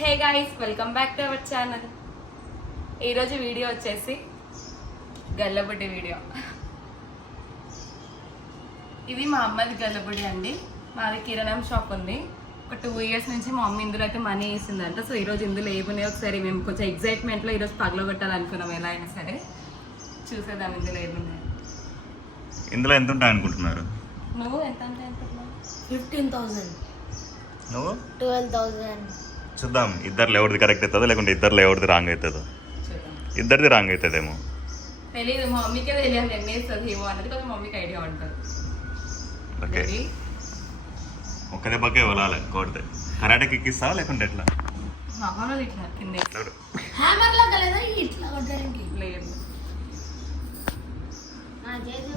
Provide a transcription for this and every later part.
Hey guys welcome back to our channel ఈరోజు video వచ్చేసి గల్లబుడ్డి వీడియో ఇది మా అమ్మది గల్లబుడి అండి. మాది కిరాణం షాప్ ఉంది. ఒక టూ ఇయర్స్ నుంచి మా మమ్మీ ఇందులో అయితే మనీ వేసిందంట. సో ఈరోజు ఇందులో ఏమున్నాయి ఒకసారి మేము కొంచెం ఎగ్జైట్మెంట్లో ఈరోజు పగలగొట్టాలనుకున్నాం ఎలా అయినా సరే. చూసేదాం ఇందులో ఏమున్నాయి. ఇందులో ఎంత ఉంటాయి అనుకుంటున్నారు? నువ్వు ఎంత అంటే అనుకుంటున్నావు? ఫిఫ్టీన్ థౌసండ్ నువ్వు? ట్వెల్వ్ థౌసండ్ చూద్దాం ఇద్దరు ఎవరిది కరెక్ట్ అవుతుందో లేకుంటే ఇద్దరు ఎవరిది రాంగ్ అవుతుందో. ఇద్దరిది రాంగ్ అవుతుందేమో. తెలియదు మా మమ్మీకే తెలియాలి ఎన్ని వేస్తుంది ఏమో అన్నది కొంచెం మమ్మీకి ఐడియా ఉంటుంది. ఓకే? ఒక్క దెబ్బకే వలాలి కొడితే కరాటే ఎక్కిస్తావా లేకుంటే ఎట్లా? ఇట్లా కింద. హ్యామర్ లాగా లేదా ఇట్లా కొట్టడానికి? లేదు. నా చేతి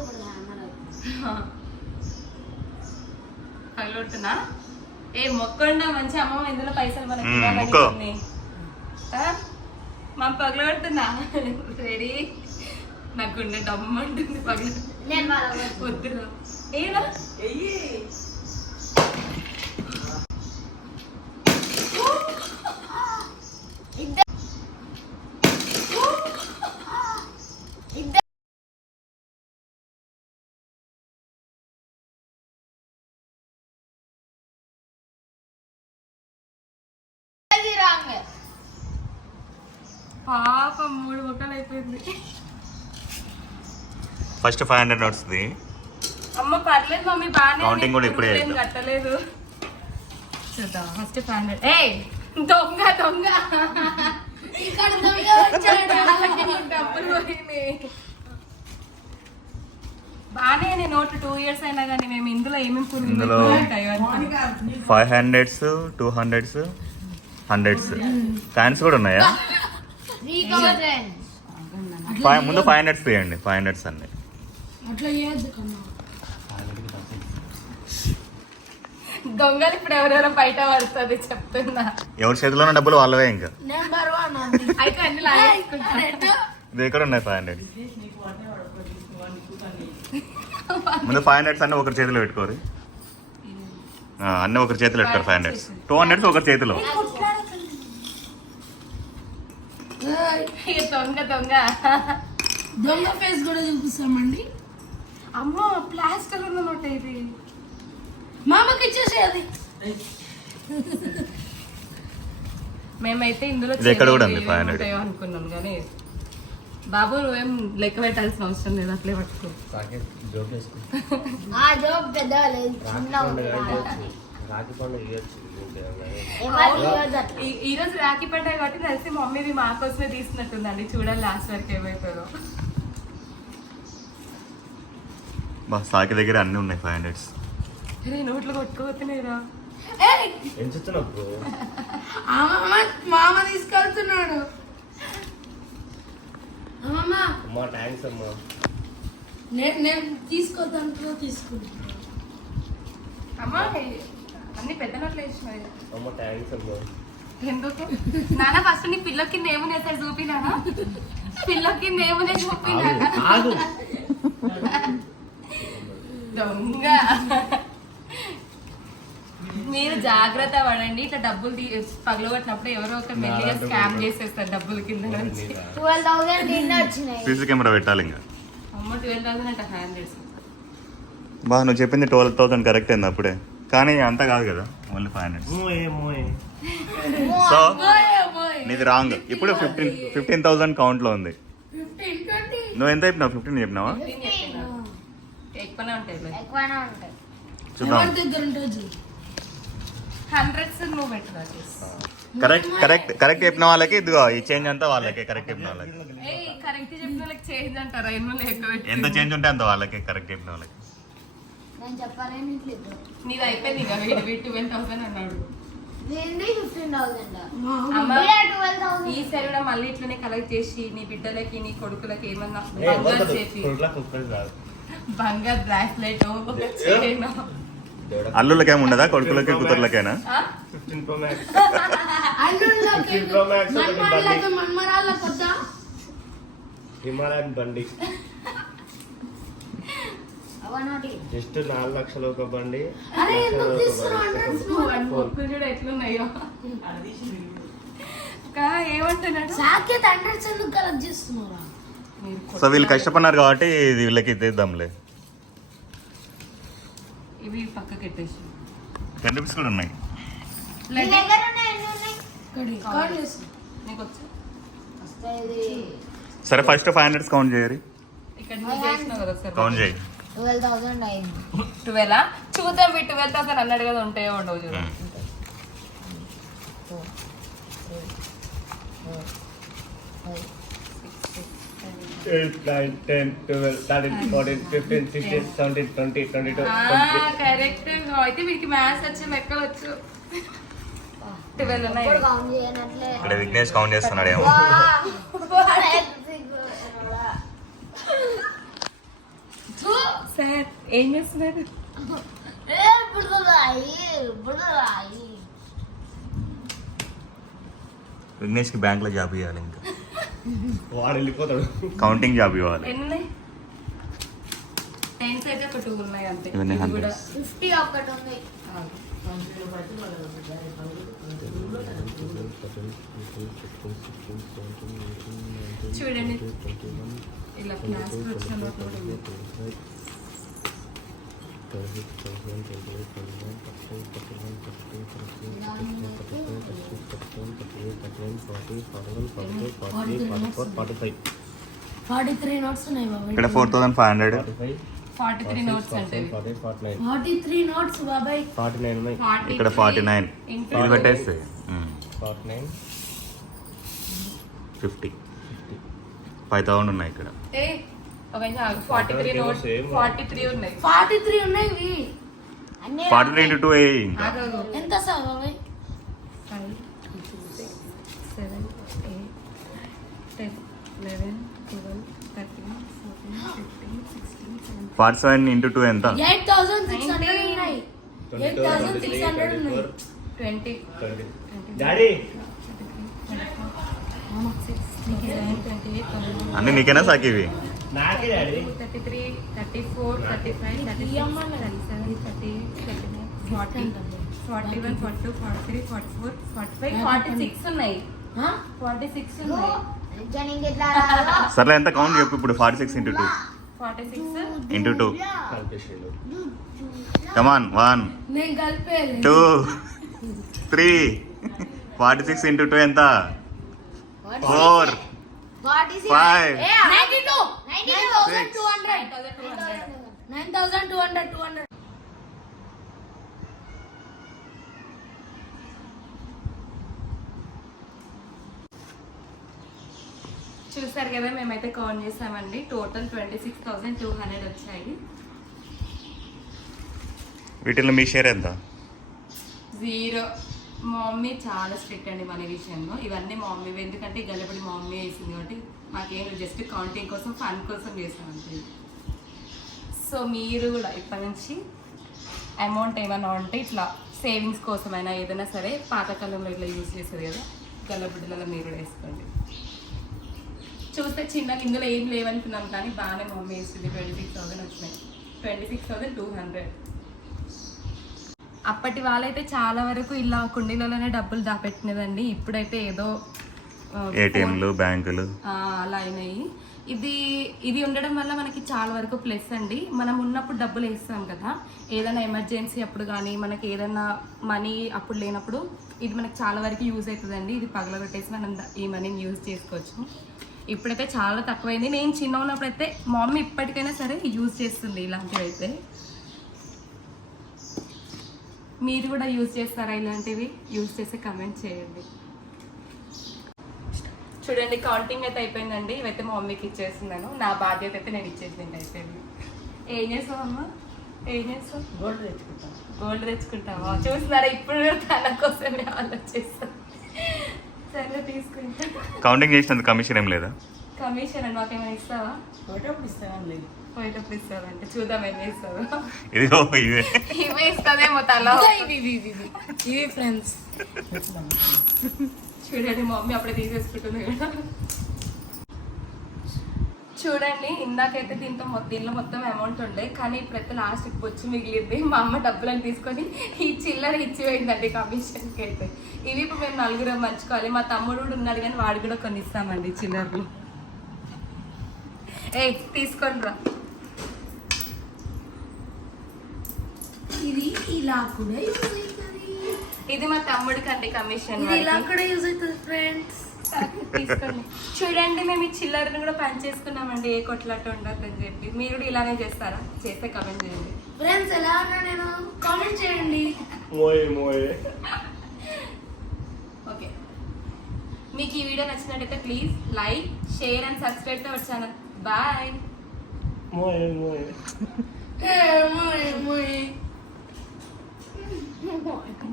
హ్యామర్ ఏ మొక్కండా మంచి అమ్మ ఇందులో పైసలు మనకి? మా పగలగొడుతున్నా రెడీ. నాకు ఉండే డమ్మ ఉంటుంది పగల. వద్దురా. ఏనా ఎయ్యి ఇద్దరు ఇద్దరు రాంగ్ పాప మూడు మొక్కలు అయిపోయింది. ఫస్ట్ ఫైవ్ హండ్రెడ్ నోట్స్ది. అమ్మ పర్లేదు మమ్మీ బాగానే Counting కూడా ఇప్పుడే ఏం. కట్టలేదు. చూద్దాం ఫస్ట్ ఫైవ్ హండ్రెడ్. ఏ దొంగ దొంగ. ఇక్కడ దొంగ వచ్చాడు డబ్బులు పోయినాయి. బాగానే నేను నోట్ టూ ఇయర్స్ అయినా కానీ మేము ఇందులో ఏమేమి పురుగులు. Five hundreds two hundreds hundreds fans కూడా ఉన్నాయా? ఫైవ్ ముందు ఫైవ్ హండ్రెడ్స్ తీయండి ఫైవ్ హండ్రెడ్స్ అన్ని. అట్లా చేయొద్దు కన్నా. దొంగలు ఇప్పుడు ఎవరెవరో బయట పడుతుంది చెప్తున్నా. ఎవరి చేతిలో ఉన్న డబ్బులు వాళ్ళవే ఇంకా. నెంబర్ వన్ అయితే అన్ని. ఇది ఎక్కడ ఉన్నాయి ఫైవ్ హండ్రెడ్ ముందు ఫైవ్ హండ్రెడ్స్ అన్ని ఒకరి చేతిలో పెట్టుకోరు. ఆ, అన్ని ఒకరి చేతిలో పెట్టుకోరు ఫైవ్ హండ్రెడ్స్. టూ హండ్రెడ్స్ ఒకరి చేతిలో. దొంగ దొంగ. దొంగ ఫేస్ కూడా చూపిస్తామండి. అమ్మ ప్లాస్టర్ ఉన్న నోట్ ఇది. మామకి ఇచ్చేసి అది. మేమైతే ఇందులో ఇది ఎక్కడ కూడా ఉంది, ఏమేమి 500. ఉంటాయో అనుకున్నాం కానీ బాబు నువ్వేం లెక్క పెట్టాల్సిన అవసరం లేదు అట్లే పట్టుకో. ఆ జోక్ పెద్ద లేదు చిన్న రాఖీ పండుగ ఈ- ఈ రోజు రాఖీ పండుగ కాబట్టి తెలిసి మమ్మీది మా కోసమే తీసినట్టుందండి చూడాలి లాస్ట్ వరకు ఏమైతుందో. బా సాకి దగ్గర అన్ని ఉన్నాయి ఫైవ్ హండ్రెడ్స్ అరే నోట్లు కొట్టుకోతున్నాయిరా బ్రో? మామ తీసుకెళ్తున్నాడు. అమ్మమ్మ. అమ్మా థ్యాంక్స్ అమ్మా. నేను నేను తీసుకోదాంట్లో తీసుకుంటాను అమ్మా అన్ని పెద్ద నోట్లు వేసినాయి అమ్మ థ్యాంక్స్ అమ్మా. ఎందుకు? నాన్న ఫస్ట్ నీ పిల్ల కింద ఏమునేసాడు చూపినానా పిల్ల కింద ఏమునే చూపినానా ఆగు దొంగ. మీరు జాగ్రత్త పడండి. ఇట్లా డబ్బులు పగలగొట్టినప్పుడు ఎవరో ఒక మెల్లిగా స్కామ్ చేసేస్తారు డబ్బుల కింద నుంచి. ట్వెల్వ్ థౌసండ్ కింద వచ్చినాయి. సీసీ కెమెరా పెట్టాలి ఇంకా. అమ్మ ట్వెల్వ్ థౌసండ్ అంటే ఫైవ్ హండ్రెడ్ బా నువ్వు చెప్పింది ట్వెల్వ్ థౌసండ్ కరెక్ట్ అయింది అప్పుడే. కానీ అంత కాదు కదా. Only five hundred so. నీది రాంగ్ ఇప్పుడు ఫిఫ్టీన్ ఫిఫ్టీన్ థౌసండ్ కౌంట్లో ఉంది. నువ్వు ఎంత చెప్పినావు? ఫిఫ్టీన్ చెప్పినావా? చూద్దాం. కరెక్ట్ కరెక్ట్ కరెక్ట్ చెప్పిన వాళ్ళకి ఇదిగో ఈ చేంజ్ అంతా వాళ్ళకి కరెక్ట్ చెప్పిన వాళ్ళకి. ఏ కరెక్ట్ చెప్పిన వాళ్ళకి చేంజ్ అంటారా? ఎన్నో లేక ఎంత చేంజ్ ఉంటే అంత వాళ్ళకి కరెక్ట్ చెప్పిన వాళ్ళకి. నేను చెప్పాలేని ఇంట్లేదు నీది అయిపోయింది ఇక. వీడి వీడి ట్వెల్వ్ థౌసండ్ అన్నాడు. దీనిది ఫిఫ్టీన్ థౌసండ్ అమ్మ ట్వెల్వ్ థౌసండ్ ఈ సరి కూడా మళ్ళీ ఇట్లనే కలెక్ట్ చేసి నీ బిడ్డలకి నీ కొడుకులకి ఏమన్నా బంగారు చేసి బంగారు బ్రాస్లెట్ చైన్ అల్లులకి ఏమి ఉండదా? కొడుకులకి కూతుర్లకేనా? ఫిఫ్టీన్ ప్రో జస్ట్ నాలుగు లక్షలు ఒక బండి. సో వీళ్ళు కష్టపడినారు కాబట్టి ఇది వీళ్ళకి ఇద్దాంలే ఇవి పక్కకి పెట్టేసి టెన్ రూపీస్ కూడా ఉన్నాయి. సరే ఫస్ట్ ఫైవ్ హండ్రెడ్స్ కౌంట్ చేయరు కౌంట్ చేయి. ట్వెల్వ్ థౌసండ్ అయింది. ట్వెల్వ్? చూద్దాం మీ ట్వెల్వ్ థౌసండ్ అన్నాడు కదా ఉంటాయో ఉండవు చూడు eight nine ten twelve thirteen fourteen fifteen sixteen seventeen twenty twenty two correct అయితే మీకు మ్యాథ్స్ వచ్చి వచ్చు. ట్వెల్వ్ ఉన్నాయి ఇప్పుడు కౌంట్ చేయనట్లే. ఇక్కడ విఘ్నేష్ కౌంట్ చేస్తున్నాడు ఏమో సార్ ఏం చేస్తున్నారు ఇప్పుడు రాయి ఇప్పుడు రాయి విఘ్నేష్కి బ్యాంక్లో జాబ్ ఇవ్వాలి ఇంకా వాడు వెళ్ళిపోతాడు కౌంటింగ్ జాబ్ ఇవ్వాలి ఎన్ని ఉన్నాయి టెన్స్ అయితే ఒక టూ ఉన్నాయి అంతే ఇవన్నీ ఇవి కూడా hundreds. ఫిఫ్టీ ఒక్కటి ఉంది ఆగు. చూడండి ఇలా క్లాస్ వచ్చిన నోట్లు కూడా ఉన్నాయి. ఫార్టీ త్రీ నోట్స్ ఉన్నాయి బాబాయ్ ఇక్కడ four thousand five hundred forty three notes అంటే. ఫార్టీ త్రీ నోట్స్ బాబాయ్. ఫార్టీ నైన్ ఉన్నాయి ఇక్కడ 49. into ఇది పెట్టేస్తే. Forty nine fifty five thousand ఉన్నాయి ఇక్కడ. ఒక ఫార్టీ త్రీ. ఫార్టీ త్రీ ఉన్నాయి. ఫార్టీ త్రీ ఉన్నాయి ఇవి. Forty three into two. ఎంత సార్ బాబాయ్ five six seven eight ten eleven twelve thirteen fourteen fifteen sixteen seventeen forty seven into two ఎంత eight thousand six hundred ఉన్నాయి. Eight thousand six hundred ఉన్నాయి. Twenty daddy అన్ని నీకేనా సాకి ఇవి నాకే daddy. Thirty three thirty four thirty five thirty thirty seven thirty thirty nine forty forty one forty two forty three forty four forty five forty six ఉన్నాయి. Forty six ఉన్నాయి సర్లే ఎంత కౌంట్ చెప్పు ఇప్పుడు? Forty six into two forty six into two come on one two three forty six into two ఎంత? Four two nine thousand two hundred two hundred చూసారు కదా మేమైతే కౌంట్ చేసామండి. Total twenty six thousand two hundred వచ్చాయి. వీటిలో మీ share ఎంత? Zero. మా మమ్మీ చాలా స్ట్రిక్ట్ అండి మన విషయంలో. ఇవన్నీ మా మమ్మీ ఎందుకంటే గలపడి మా మమ్మీ వేసింది కాబట్టి మాకేం జస్ట్ కౌంటింగ్ కోసం ఫన్ కోసం చేసామంతే సో మీరు కూడా ఇప్పటి నుంచి అమౌంట్ ఏమైనా ఉంటే ఇట్లా సేవింగ్స్ కోసమైనా ఏదైనా సరే పాతకాలంలో ఇట్లా యూజ్ చేసేది కదా గల్లబిడ్డలలో మీరు కూడా వేసుకోండి. చూస్తే చిన్నగా ఇందులో ఏం లేవనుకున్నాం కానీ బాగానే మమ్మీ వేసింది ట్వంటీ సిక్స్ థౌసండ్ వచ్చినాయి. Twenty six thousand two hundred అప్పటి వాళ్ళైతే చాలా వరకు ఇలా కుండీలలోనే డబ్బులు దాపెట్టినదండి. ఇప్పుడైతే ఏదో ఏటీఎంలు బ్యాంకులు. ఆ, అలా అయినాయి. ఇది ఇది ఉండడం వల్ల మనకి చాలా వరకు ప్లస్ అండి. మనం ఉన్నప్పుడు డబ్బులు వేస్తాం కదా. ఏదైనా ఎమర్జెన్సీ అప్పుడు కానీ మనకి ఏదైనా మనీ అప్పుడు లేనప్పుడు ఇది మనకి చాలా వరకు యూజ్ అవుతుందండి. ఇది పగలగొట్టేసి మనం ఈ మనీని యూజ్ చేసుకోవచ్చు. ఇప్పుడైతే చాలా తక్కువైంది. నేను చిన్న ఉన్నప్పుడు అయితే మా మమ్మీ ఇప్పటికైనా సరే యూజ్ చేస్తుంది ఇలాంటివి అయితే మీరు కూడా యూజ్ చేస్తారా ఇలాంటివి? యూజ్ చేసి కమెంట్ చేయండి. చూడండి కౌంటింగ్ అయితే అయిపోయిందండి ఇవైతే మా మమ్మీకి ఇచ్చేస్తున్నాను నా బాధ్యత అయితే నేను ఇచ్చేసింది అయిపోయింది ఏం చేస్తావు అమ్మ ఏం చేస్తావు గోల్డ్ తెచ్చుకుంటాం గోల్డ్ తెచ్చుకుంటావా చూస్తున్నారా ఇప్పుడు తన కోసమే ఆలోచిస్తాను సరే తీసుకుంటా కౌంటింగ్ చేసినందుకు కమిషన్ ఏం లేదా కమిషన్ అని మాకేమైనా ఇస్తావా పోయేటప్పుడు ఇస్తామండి పోయేటప్పుడు చూద్దాం ఏం చేస్తావు ఇదిగో ఇవే ఇవే ఇస్తుందేమో తల ఇవి ఇవి ఇవి ఇవి ఇవి ఫ్రెండ్స్ చూడండి మా మమ్మీ అప్పుడే తీసేసుకుంటుంది కదా. చూడండి ఇందాకైతే దీంతో దీనిలో మొత్తం అమౌంట్ ఉండే కానీ ఇప్పుడైతే లాస్ట్ బొచ్చు మిగిలింది. మా అమ్మ డబ్బులను తీసుకొని ఈ చిల్లర ఇచ్చిపోయిందండి కమిషన్కి అయితే ఇవి ఇప్పుడు మేము నలుగురం పంచుకోవాలి. మా తమ్ముడు కూడా ఉన్నాడు కానీ వాడు కూడా కొన్ని ఇస్తామండి చిల్లరలు. ఏ తీసుకొని రా. ఇది ఇలా కూడా ఇది మా తమ్ముడికి అండి కమిషన్ ఇది ఇలా కూడా యూజ్ అవుతుంది ఫ్రెండ్స్ తీసుకోండి. చూడండి మేము ఈ చిల్లరని కూడా పని చేసుకున్నామండి ఏ కొట్లాట ఉండదు అని చెప్పి. మీరు కూడా ఇలానే చేస్తారా? చేస్తే కమెంట్ చేయండి. ఫ్రెండ్స్ ఎలా ఉన్నా నేను కామెంట్ చేయండి. మోయే మోయే. ఓకే. మీకు ఈ వీడియో నచ్చినట్టయితే please like share and subscribe to our channel bye మోయే మోయే.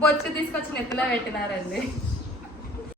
బొచ్చు తీసుకొచ్చి నెత్తిలో పెట్టినారండి.